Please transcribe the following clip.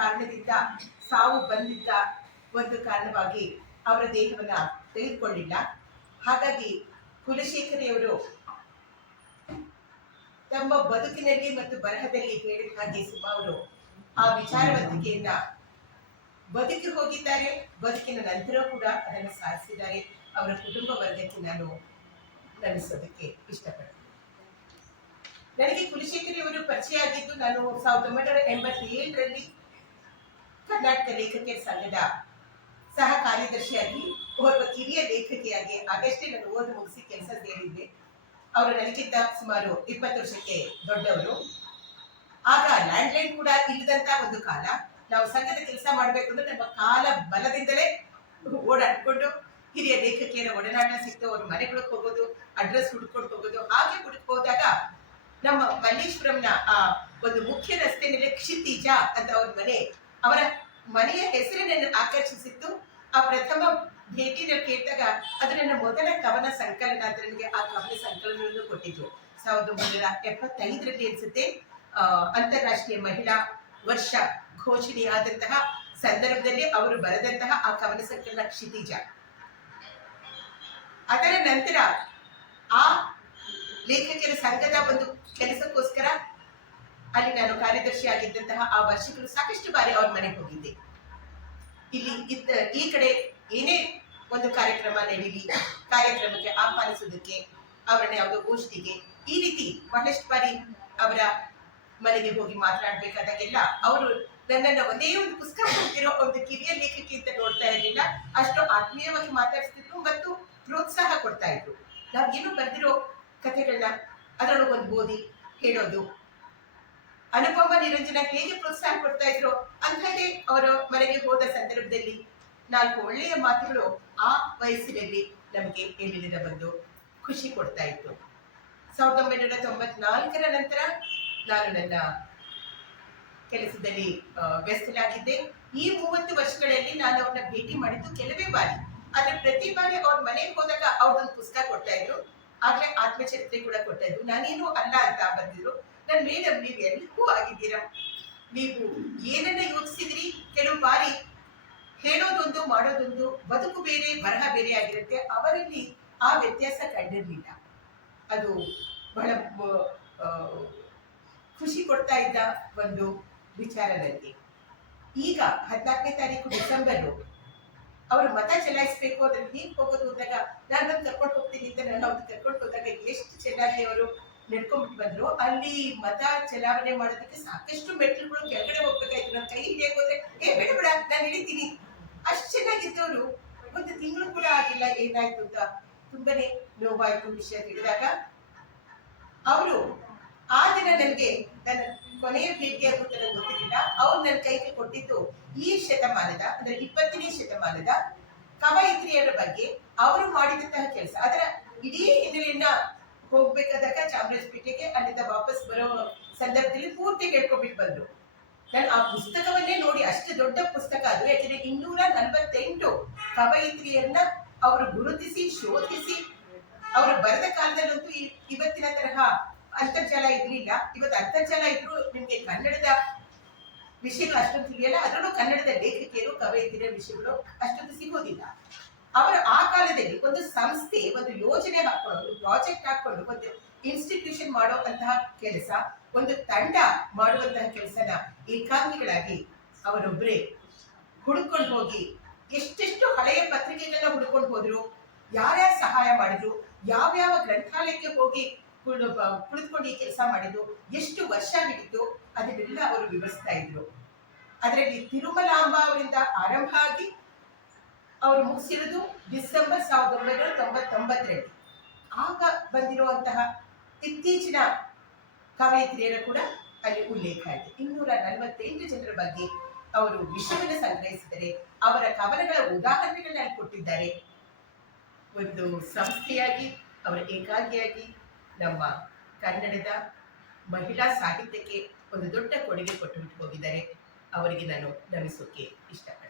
ಕಾರಣದಿಂದ ಸಾವು ಬಂದಿದ್ದ ಒಂದು ಕಾರಣವಾಗಿ ಅವರ ದೇಹವನ್ನ ತೆಗೆದುಕೊಂಡಿಲ್ಲ. ಹಾಗಾಗಿ ಕುಲಶೇಖರಿಯವರು ತಮ್ಮ ಬದುಕಿನಲ್ಲಿ ಮತ್ತು ಬರಹದಲ್ಲಿ ಹೇಳಿದ ಹಾಗೆ ಸುಮಾರು ಆ ವಿಚಾರವಂತಿಕೆಯನ್ನ ಬದುಕಿ ಹೋಗಿದ್ದಾರೆ. ಬದುಕಿನ ನಂತರ ಕೂಡ ಅದನ್ನು ಸಾಧಿಸಿದ್ದಾರೆ. ಅವರ ಕುಟುಂಬ ವರ್ಗಕ್ಕೆ ನಾನು ನಮಿಸೋದಕ್ಕೆ ಇಷ್ಟಪಡ್ತೀನಿ. ನನಗೆ ಕುಲಶೇಖರಿಯವರು ಪರಿಚಯ ಆಗಿದ್ದು ನಾನು 1987ರಲ್ಲಿ ಕರ್ನಾಟಕ ಲೇಖಕಿಯರ ಸಂಘದ ಸಹ ಕಾರ್ಯದರ್ಶಿಯಾಗಿ ಓರ್ವ ಕಿರಿಯ ಲೇಖಕಿಯಾಗಿ ಆಗಷ್ಟೇ ನಾನು ಓದು ಮುಗಿಸಿ ಕೆಲಸ ಸೇರಿದ್ದೆ. ಅವರು ನನಗಿಂತ ಸುಮಾರು 20 ವರ್ಷಕ್ಕೆ ದೊಡ್ಡವರು. ಆಗ ಲ್ಯಾಂಡ್ಲೈನ್ ಕೂಡ ಇಲ್ಲದಂತ ಒಂದು ಕಾಲ. ನಾವು ಸಂಘದ ಕೆಲಸ ಮಾಡಬೇಕು ಅಂದ್ರೆ ನಮ್ಮ ಕಾಲ ಬಲದಿಂದಲೇ ಓಡಾಡ್ಕೊಂಡು ಹಿರಿಯ ಲೇಖಕಿಯರ ಒಡನಾಟ ಸಿಕ್ತು. ಅವ್ರ ಮನೆಗಳಿಗೆ ಹೋಗೋದು, ಅಡ್ರೆಸ್ ಹುಡ್ಕೊಂಡು ಹೋಗೋದು. ಹಾಗೆ ಹುಡುಕ್ ಹೋದಾಗ ನಮ್ಮ ಮಲ್ಲೇಶ್ವರಂನ ಆ ಒಂದು ಮುಖ್ಯ ರಸ್ತೆ ಮೇಲೆ ಕ್ಷಿತಿಜ ಅಂತ ಅವ್ರ ಮನೆ, ಅವರ ಮನೆಯ ಹೆಸರೇ ನನ್ನ ಆಕರ್ಷಿಸಿತ್ತು. ಆ ಪ್ರಥಮ ಭೇಟಿನ ಕೇಳಿದಾಗ ಅದು ನನ್ನ ಮೊದಲ ಕವನ ಸಂಕಲನ ಅಂತ ನನಗೆ ಆ ಕವನ ಸಂಕಲನವನ್ನು ಕೊಟ್ಟಿದ್ರು. 1975ರಲ್ಲಿ ಅನ್ಸುತ್ತೆ. ಅಂತಾರಾಷ್ಟ್ರೀಯ ಮಹಿಳಾ ವರ್ಷ ಘೋಷಣೆಯಾದಂತಹ ಸಂದರ್ಭದಲ್ಲಿ ಅವರು ಬರೆದಂತಹ ಆ ಕವನ ಸಂಕಲನ ಕ್ಷಿತಿಜ. ಅದರ ನಂತರ ಆ ಲೇಖಕರ ಸಂಘದ ಒಂದು ಕೆಲಸಕ್ಕೋಸ್ಕರ ಅಲ್ಲಿ ನಾನು ಕಾರ್ಯದರ್ಶಿ ಆಗಿದ್ದಂತಹ ಆ ವರ್ಷಗಳು ಸಾಕಷ್ಟು ಬಾರಿ ಅವ್ರ ಮನೆಗೆ ಹೋಗಿದ್ದೆ. ಇಲ್ಲಿ ಈ ಕಡೆ ಏನೇ ಒಂದು ಕಾರ್ಯಕ್ರಮ ನಡೀಲಿ, ಕಾರ್ಯಕ್ರಮಕ್ಕೆ ಆಹ್ವಾನಿಸೋದಕ್ಕೆ, ಅವರನ್ನ ಯಾವುದೋ ಗೋಷ್ಠಿಗೆ, ಈ ರೀತಿ ಬಹಳಷ್ಟು ಬಾರಿ ಅವರ ಮನೆಗೆ ಹೋಗಿ ಮಾತನಾಡ್ಬೇಕಾದಾಗೆಲ್ಲ ಅವರು ನನ್ನನ್ನು ಒಂದೇ ಒಂದು ಪುಸ್ತಕ ಕೊಡ್ತಿರೋ ಒಂದು ಕಿರಿಯ ಲೇಖಕಿ ಅಂತ ನೋಡ್ತಾ ಇರಲಿಲ್ಲ. ಅಷ್ಟು ಆತ್ಮೀಯವಾಗಿ ಮಾತಾಡಿಸ್ತಿದ್ರು ಮತ್ತು ಪ್ರೋತ್ಸಾಹ ಕೊಡ್ತಾ ಇದ್ರು. ನಾವು ಏನು ಬರೆದಿರೋ ಕಥೆಗಳನ್ನ ಅದರೊಳಗೆ ಒಂದು ಓದಿ ಹೇಳೋದು. ಅನುಪಮ ನಿರಂಜನ ಹೇಗೆ ಪ್ರೋತ್ಸಾಹ ಕೊಡ್ತಾ ಇದ್ರು ಅಂಥದ್ದೇ ಅವರ ಮನೆಗೆ ಹೋದ ಸಂದರ್ಭದಲ್ಲಿ 4 ಒಳ್ಳೆಯ ಮಾತುಗಳು ಆ ವಯಸ್ಸಿನಲ್ಲಿ ನಮಗೆ ಎಲ್ಲಿಂದ ಬಂದು ಖುಷಿ ಕೊಡ್ತಾ ಇತ್ತು. 1994ರ ನಂತರ ನಾನು ನನ್ನ ಕೆಲಸದಲ್ಲಿ ವ್ಯಸ್ತನಾಗಿದ್ದೆ. ಈ 30 ವರ್ಷಗಳಲ್ಲಿ ನಾನು ಅವ್ರನ್ನ ಭೇಟಿ ಮಾಡಿದ್ದು ಕೆಲವೇ ಬಾರಿ. ಆದ್ರೆ ಪ್ರತಿ ಬಾರಿ ಅವ್ರ ಮನೆಗೆ ಹೋದಾಗ ಅವ್ರದೊಂದು ಪುಸ್ತಕ ಕೊಡ್ತಾ ಇದ್ರು. ಆಗ್ಲೇ ಆತ್ಮಚರಿತ್ರೆ ಕೂಡ ಕೊಡ್ತಾ ಇದ್ರು. ನಾನೇನು ಅಲ್ಲ ಅಂತ ಬಂದಿದ್ರು. ನನ್ ಮೇಡಮ್, ನೀವು ಎಲ್ಲವೂ ಆಗಿದ್ದೀರಾ, ನೀವು ಏನನ್ನ ಯೋಚಿಸಿದ್ರಿ, ಕೆಲವು ಬಾರಿ ಹೇಳೋದೊಂದು ಮಾಡೋದೊಂದು, ಬದುಕು ಬೇರೆ ಬರಹ ಬೇರೆ ಆಗಿರುತ್ತೆ. ಅವರಲ್ಲಿ ಆ ವ್ಯತ್ಯಾಸ ಕಂಡಿರ್ಲಿಲ್ಲ. ಅದು ಬಹಳ ಖುಷಿ ಕೊಡ್ತಾ ಇದ್ದ ಒಂದು ವಿಚಾರ ನನಗೆ. ಈಗ 14ನೇ ತಾರೀಕು ಡಿಸೆಂಬರ್ ಅವರು ಮತ ಚಲಾಯಿಸಬೇಕು, ಅದ್ರಲ್ಲಿ ಹೇಗೆ ಹೋಗೋದು ಅಂದಾಗ ನಾನು ಕರ್ಕೊಂಡು ಹೋಗ್ತೀನಿ ಅಂತ ನಾನು ಅವ್ರು ಕರ್ಕೊಂಡು ಹೋದಾಗ ಎಷ್ಟು ಚೆನ್ನಾಗಿ ಅವರು ನಡ್ಕೊಂಡ್ಬಿಟ್ಟು ಬಂದ್ರು. ಅಲ್ಲಿ ಮತ ಚಲಾವಣೆ ಮಾಡೋದಕ್ಕೆ ಸಾಕಷ್ಟು ಮೆಟ್ಲುಗಳು ಕೆಳಗಡೆ ಹೋಗ್ಬೇಕಾಯ್ತು. ನನ್ನ ಕೈ ಹಿಡಿಯಕ್ಕೆ ಹೋದ್ರೆ ಬೇಡ ಬೇಡ ನಾನು ಹಿಡಿತೀನಿ. ಅಷ್ಟು ಚೆನ್ನಾಗಿದ್ದವರು 1 ತಿಂಗಳು ಕೂಡ ಆಗಿಲ್ಲ ಏನಾಯ್ತು ಅಂತ ತುಂಬಾನೇ ನೋವಾಯ್ತು ವಿಷಯ ತಿಳಿದಾಗ. ಅವರು ಆ ದಿನ ನನಗೆ ನನ್ನ ಕೊನೆಯ ಭೇಟಿಯಾಗುತ್ತೆ ನನಗೆ ಗೊತ್ತಿರಲಿಲ್ಲ. ಅವ್ರು ನನ್ನ ಕೈಗೆ ಕೊಟ್ಟಿದ್ದು ಈ ಶತಮಾನದ ಅಂದ್ರೆ 20ನೇ ಶತಮಾನದ ಕವಯಿತ್ರಿಯರ ಬಗ್ಗೆ ಅವರು ಮಾಡಿದಂತಹ ಕೆಲಸ. ಅದರ ಇಡೀ ಹಿನ್ನೆಲೆಯನ್ನ ಹೋಗ್ಬೇಕಾದಾಗ ಚಾಮರಾಜಪೇಟೆಗೆ ಅಲ್ಲಿಂದ ವಾಪಸ್ ಬರೋ ಸಂದರ್ಭದಲ್ಲಿ ಪೂರ್ತಿ ಹೇಳ್ಕೊಂಡ್ಬಿಟ್ಟು ಬಂದ್ರು. ನಾನು ಆ ಪುಸ್ತಕವನ್ನೇ ನೋಡಿ, ಅಷ್ಟು ದೊಡ್ಡ ಪುಸ್ತಕ ಅದು. ಯಾಕಂದ್ರೆ 248 ಕವಯಿತ್ರಿಯರನ್ನ ಅವರು ಗುರುತಿಸಿ ಶೋಧಿಸಿ ಅವರು ಬರೆದ ಕಾಲದಲ್ಲಂತೂ ಇವತ್ತಿನ ತರಹ ಅಂತರ್ಜಾಲ ಇರ್ಲಿಲ್ಲ. ಇವತ್ತು ಅಂತರ್ಜಾಲ ಇದ್ರು ನಿಮ್ಗೆ ಕನ್ನಡದ ವಿಷಯಗಳು ಅಷ್ಟೊಂದು ತಿಳಿಯಲ್ಲ. ಅದರಲ್ಲೂ ಕನ್ನಡದ ಲೇಖಕಿಯರು ಕವಯಿತ್ರಿಯರ ವಿಷಯಗಳು ಅಷ್ಟೊಂದು ಸಿಗೋದಿಲ್ಲ. ಅವರು ಆ ಕಾಲದಲ್ಲಿ ಒಂದು ಸಂಸ್ಥೆ, ಒಂದು ಯೋಜನೆ ಹಾಕೊಂಡು, ಒಂದು ಪ್ರಾಜೆಕ್ಟ್ ಹಾಕೊಂಡು, ಒಂದು ಇನ್ಸ್ಟಿಟ್ಯೂಷನ್ ಮಾಡುವಂತಹ ಕೆಲಸ, ಒಂದು ತಂಡ ಮಾಡುವಂತಹ ಕೆಲಸನ ಏಕಾಂಗಿಗಳಾಗಿ ಅವರೊಬ್ಬರೇ ಹುಡುಕೊಂಡು ಹೋಗಿ ಎಷ್ಟೆಷ್ಟು ಹಳೆಯ ಪತ್ರಿಕೆಗಳನ್ನ ಹುಡ್ಕೊಂಡು ಹೋದ್ರು, ಯಾರ್ಯಾರು ಸಹಾಯ ಮಾಡಿದ್ರು, ಯಾವ್ಯಾವ ಗ್ರಂಥಾಲಯಕ್ಕೆ ಹೋಗಿ ಕುಳಿತುಕೊಂಡು ಈ ಕೆಲಸ ಮಾಡಿದ್ರು, ಎಷ್ಟು ವರ್ಷ ಹಿಡಿತು, ಅದನ್ನೆಲ್ಲ ಅವರು ವಿವರಿಸ್ತಾ ಇದ್ರು. ಅದರಲ್ಲಿ ತಿರುಮಲಾಂಬ ಅವರಿಂದ ಆರಂಭ ಆಗಿ ಅವರು ಮುಗಿಸಿರೋದು ಡಿಸೆಂಬರ್ 1999ರಲ್ಲಿ. ಆಗ ಬಂದಿರುವಂತಹ ಇತ್ತೀಚಿನ ಕವಯಿತ್ರಿಯರ ಕೂಡ ಅಲ್ಲಿ ಉಲ್ಲೇಖ ಇದೆ. 248 ಜನರ ಬಗ್ಗೆ ಅವರು ವಿಷಯವನ್ನು ಸಂಗ್ರಹಿಸಿದರೆ ಅವರ ಕವನಗಳ ಉದಾಹರಣೆಗಳನ್ನ ಅಲ್ಲಿ ಕೊಟ್ಟಿದ್ದಾರೆ. ಒಂದು ಸಂಸ್ಥೆಯಾಗಿ ಅವರ ಏಕಾಂಗಿಯಾಗಿ ನಮ್ಮ ಕನ್ನಡದ ಮಹಿಳಾ ಸಾಹಿತ್ಯಕ್ಕೆ ಒಂದು ದೊಡ್ಡ ಕೊಡುಗೆ ಕೊಟ್ಟು ಹೋಗಿದ್ದಾರೆ. ಅವರಿಗೆ ನಾನು ನಮಿಸೋಕೆ ಇಷ್ಟಪಡ್ತೀನಿ.